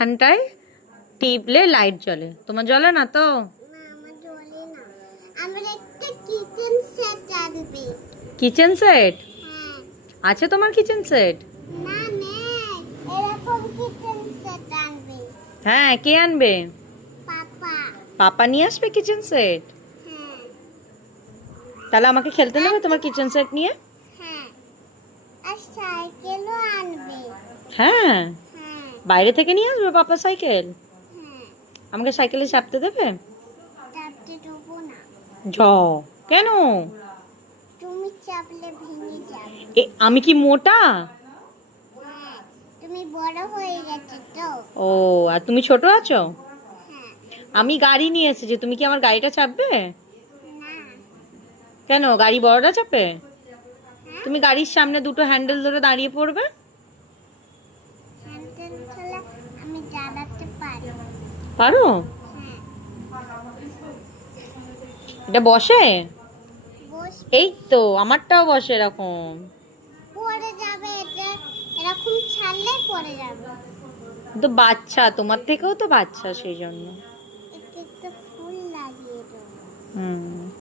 ফ্যানটায় টিপলে লাইট জ্বলে। তোমার জ্বলে না তো? কিচেন সেট আছে তোমার? কিচেন সেট হ্যাঁ, কে আনবে? পাপা নিয়ে আসবে কিচেন সেট? তাহলে আমাকে খেলতে নেবে তোমার কিচেন সেট নিয়ে? হ্যাঁ, বাইরে থেকে নিয়ে আসবে পাপা সাইকেল? আমাকে সাইকেলে চাপতে দেবে? জ কেন? তুমি চাপলে ভেঙে যাবে। আমি কি মোটা? তুমি বড় হয়ে গেছো তো। ও, আর তুমি ছোট আছো? হ্যাঁ। আমি গাড়ি নিয়ে এসেছি, তুমি কি আমার গাড়িটা চাপবে? না। কেন, গাড়ি বড়টা চাপে? হ্যাঁ? তুমি গাড়ির সামনে দুটো হ্যান্ডেল ধরে দাঁড়িয়ে পড়বে। হ্যান্ডেল ছাড়া আমি চালাতে পারি। পারো? হ্যাঁ। এটা বসে? বস এই তো আমারটাও বসে এরকম। পড়ে যাবে, এটা এরকম ছাড়লে পড়ে যাবে। তো বাচ্চা, তোমার থেকেও তো বাচ্চা, সেই জন্য। একটু ফুল লাগিয়ে দেবো। হুম।